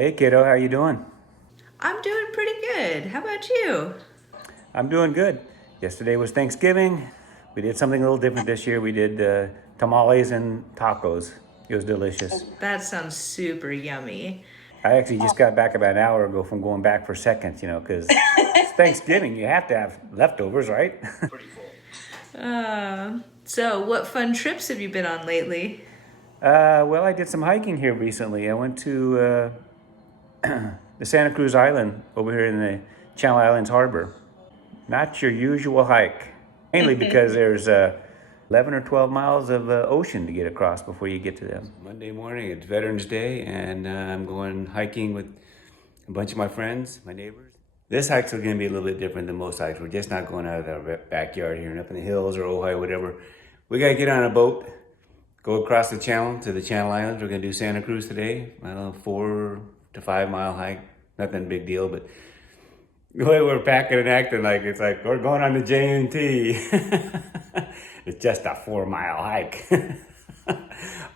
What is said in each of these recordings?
Hey kiddo, how you doing? I'm doing pretty good. How about you? I'm doing good. Yesterday was Thanksgiving. We did something a little different this year. We did tamales and tacos. It was delicious. That sounds super yummy. I actually just got back about an hour ago from going back for seconds, because it's Thanksgiving. You have to have leftovers, right? So, what fun trips have you been on lately? Well, I did some hiking here recently. I went to the Santa Cruz Island over here in the Channel Islands Harbor. Not your usual hike, mainly because there's 11 or 12 miles of ocean to get across before you get to them. Monday morning, it's Veterans Day, and I'm going hiking with a bunch of my friends, my neighbors. This hike's going to be a little bit different than most hikes. We're just not going out of our backyard here and up in the hills or Ojai, whatever. We got to get on a boat, go across the channel to the Channel Islands. We're going to do Santa Cruz today. I don't know, 4 to 5 mile hike. Nothing big deal, but the way we're packing and acting like it's like we're going on the J&T. It's just a 4 mile hike.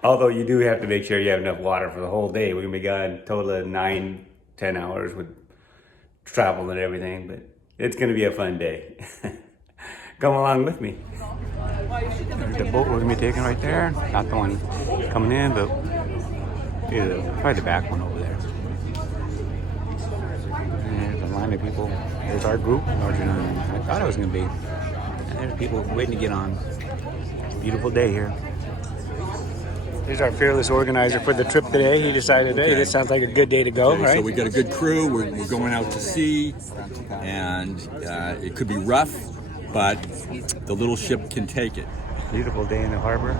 Although you do have to make sure you have enough water for the whole day. We're gonna be gone a total of 9-10 hours with travel and everything, but it's gonna be a fun day. Come along with me. There's the boat we're gonna be taking right there. Not the one coming in, but probably the back one over there. There's a line of people. There's our group, larger than I thought it was going to be. And there's people waiting to get on. Beautiful day here. Here's our fearless organizer for the trip today. He decided, hey, this sounds like a good day to go, right? So we got a good crew. We're going out to sea, and it could be rough, but the little ship can take it. Beautiful day in the harbor.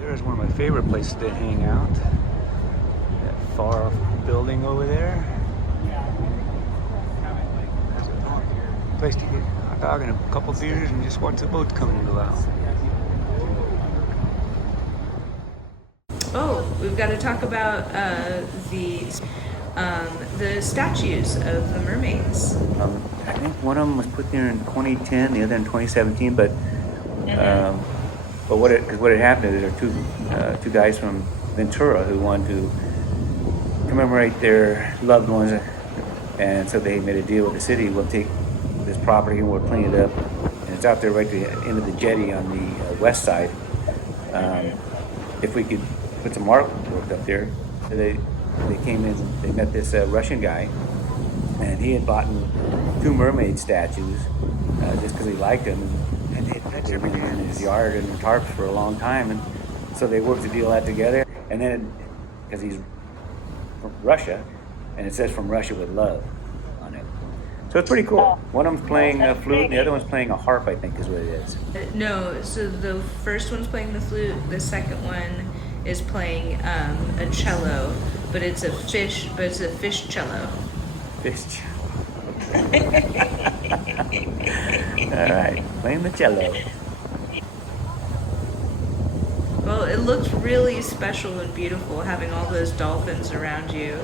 There's one of my favorite places to hang out. That far off building over there. Place to get a hot dog and a couple beers and just watch the boats come in and go out. Oh, we've got to talk about the statues of the mermaids. I think one of them was put there in 2010, the other in 2017, but what had happened is there were two guys from Ventura who wanted to commemorate their loved ones, and so they made a deal with the city. We'll take this property and we'll clean it up, and it's out there right at the end of the jetty on the west side. If we could put some artwork up there. So they came in, they met this Russian guy, and he had bought 2 mermaid statues just because he liked them, and they had put everything in his yard and the tarps for a long time, and so they worked the deal out together. And then, because he's from Russia, and it says "From Russia with Love" on it, so it's pretty cool. One of them's playing a flute, and the other one's playing a harp, I think is what it is. No, so the first one's playing the flute, the second one is playing a cello, but it's a fish cello. Fish cello. All right, playing the cello. Well, it looks really special and beautiful having all those dolphins around you.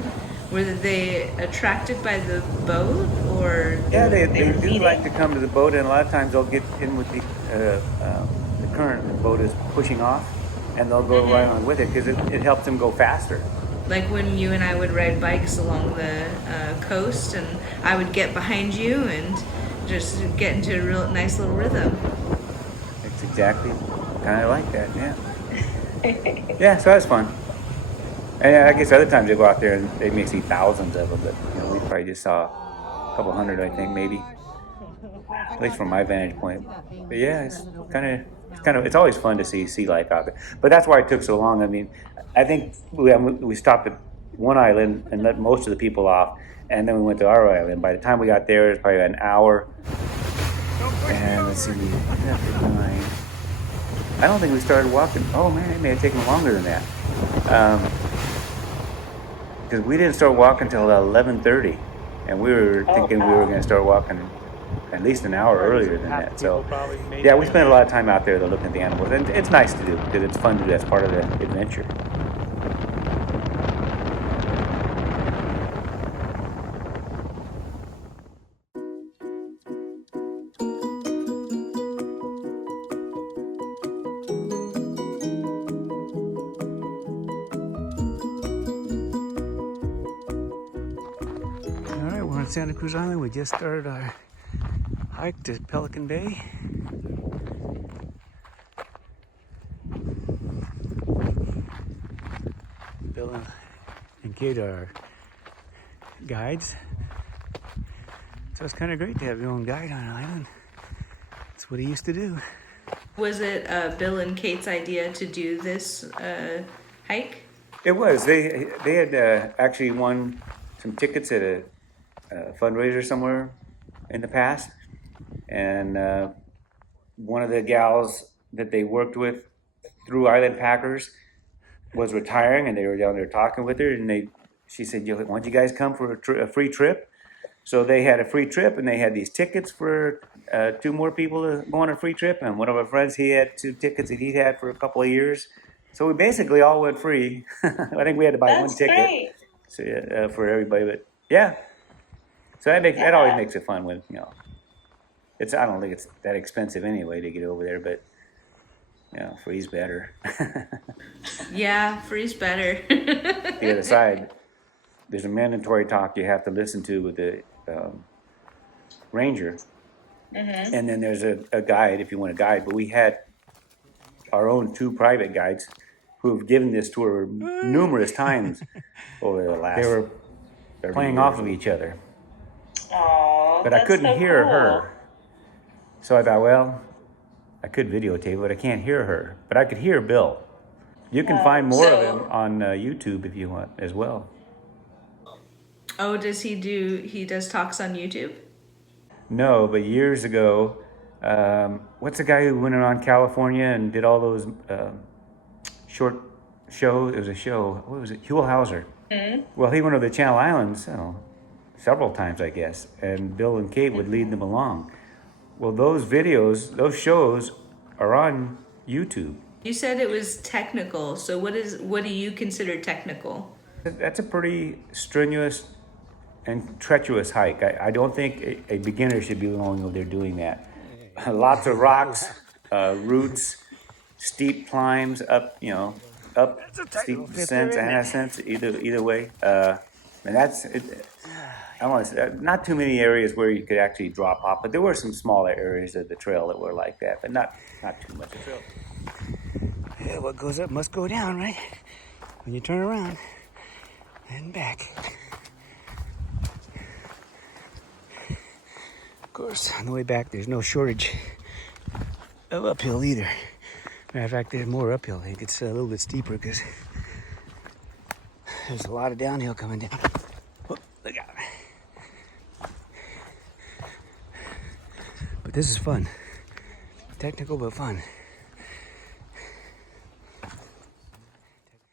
Were they attracted by the boat, or? Yeah, they do like to come to the boat, and a lot of times they'll get in with the current. The boat is pushing off, and they'll go right on with it because it helps them go faster. Like when you and I would ride bikes along the coast, and I would get behind you and just get into a real nice little rhythm. It's exactly kind of like that, yeah. Yeah, so that's fun. And I guess other times they go out there and they may see thousands of them, but we probably just saw a couple hundred, I think, maybe. At least from my vantage point. But yeah, it's always fun to see sea life out there. But that's why it took so long. I mean, I think we stopped at one island and let most of the people off, and then we went to our island. By the time we got there, it was probably an hour. And let's see, after 9. I don't think we started walking. Oh man, it may have taken longer than that. Because we didn't start walking until 11:30, and we were thinking we were going to start walking at least an hour earlier than that. So, yeah, we spent a lot of time out there though, looking at the animals, and it's nice to do because it's fun to do. That's part of the adventure. on Santa Cruz Island. We just started our hike to Pelican Bay. Bill and Kate are our guides. So it's kind of great to have your own guide on an island. That's what he used to do. Was it Bill and Kate's idea to do this hike? It was. They had actually won some tickets at a fundraiser somewhere in the past, and one of the gals that they worked with through Island Packers was retiring, and they were down there talking with her, and she said, "Why don't you guys come for a free trip?" So they had a free trip, and they had these tickets for 2 more people to go on a free trip. And one of our friends, he had 2 tickets that he'd had for a couple of years. So we basically all went free. I think we had to buy one ticket for everybody, but yeah. So that always makes it fun when, you know, I don't think it's that expensive anyway to get over there, but you know, free's better. Yeah, free's better. The other side, there's a mandatory talk you have to listen to with the ranger, and then there's a guide if you want a guide. But we had our own 2 private guides who have given this tour numerous times over the last. They were playing off of each other. Aww, but I couldn't hear her, so I thought, well, I could videotape it, but I can't hear her. But I could hear Bill. You can find more of him on YouTube if you want as well. Oh, he does talks on YouTube? No, but years ago, what's the guy who went around California and did all those short shows? It was a show. What was it? Huell Hauser. Well, he went to the Channel Islands, several times, I guess, and Bill and Kate would lead them along. Well, those shows are on YouTube. You said it was technical, so what do you consider technical? That's a pretty strenuous and treacherous hike. I don't think a beginner should be going over there doing that. Lots of rocks, roots, steep climbs, up steep descents and ascents, either way. And that's it. I want to say, not too many areas where you could actually drop off, but there were some smaller areas of the trail that were like that, but not too much of a trail. Yeah, what goes up must go down, right? When you turn around and back. Of course, on the way back, there's no shortage of uphill either. Matter of fact, there's more uphill. I think it's a little bit steeper because there's a lot of downhill coming down. Oh, look out. But this is fun. Technical, but fun.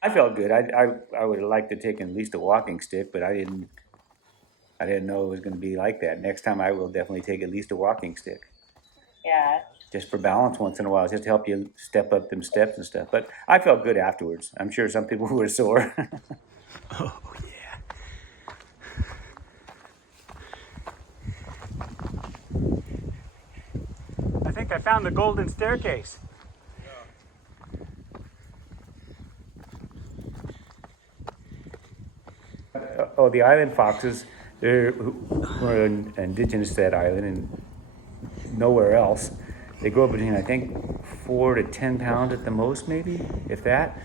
I felt good. I would have liked to take at least a walking stick, but I didn't know it was going to be like that. Next time I will definitely take at least a walking stick. Yeah. Just for balance once in a while, just to help you step up them steps and stuff. But I felt good afterwards. I'm sure some people were sore. Oh, yeah. I think I found the golden staircase. Oh, the island foxes, were indigenous to that island and nowhere else. They grow up between, I think, 4 to 10 pounds at the most, maybe, if that.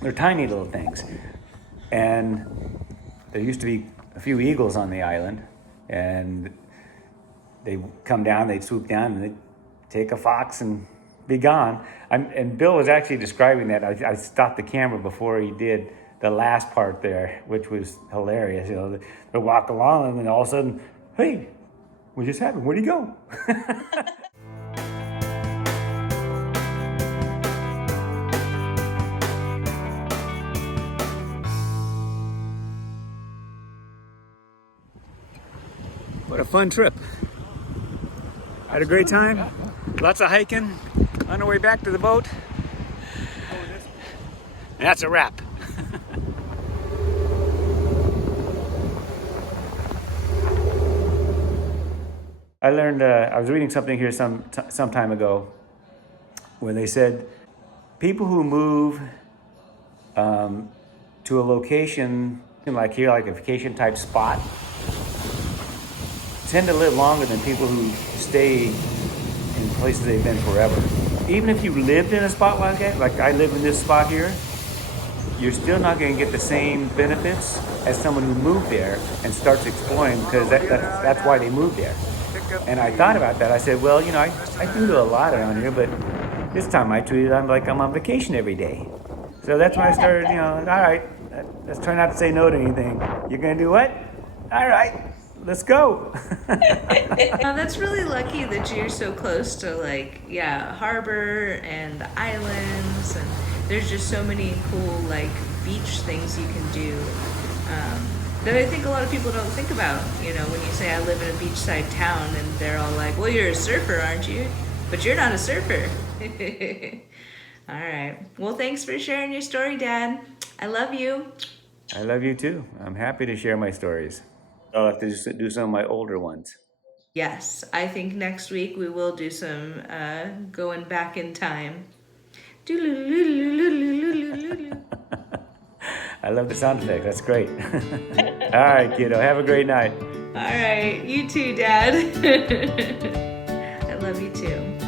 They're tiny little things. And there used to be a few eagles on the island, and they'd come down, they'd swoop down, and they'd take a fox and be gone. And Bill was actually describing that. I stopped the camera before he did the last part there, which was hilarious. They walk along, and then all of a sudden, hey, what just happened? Where'd he go? What a fun trip. Had a great time. Lots of hiking on our way back to the boat. And that's a wrap. I learned, I was reading something here some time ago where they said people who move to a location like here, like a vacation type spot, tend to live longer than people who stay in places they've been forever. Even if you lived in a spot like that, like I live in this spot here, you're still not going to get the same benefits as someone who moved there and starts exploring, because that's why they moved there. And I thought about that. I said, well, you know, I do a lot around here, but this time I treat it like I'm on vacation every day. So that's when I started, you know, all right, let's try not to say no to anything. You're going to do what? All right, let's go. That's really lucky that you're so close to, like, yeah, harbor and the islands, and there's just so many cool, like, beach things you can do that I think a lot of people don't think about. You know, when you say I live in a beachside town, and they're all like, well, you're a surfer, aren't you? But you're not a surfer. All right. Well, thanks for sharing your story, Dad. I love you. I love you too. I'm happy to share my stories. I'll have to just do some of my older ones. Yes, I think next week we will do some going back in time. I love the sound effect. That's great. All right, kiddo. Have a great night. All right. You too, Dad. I love you too.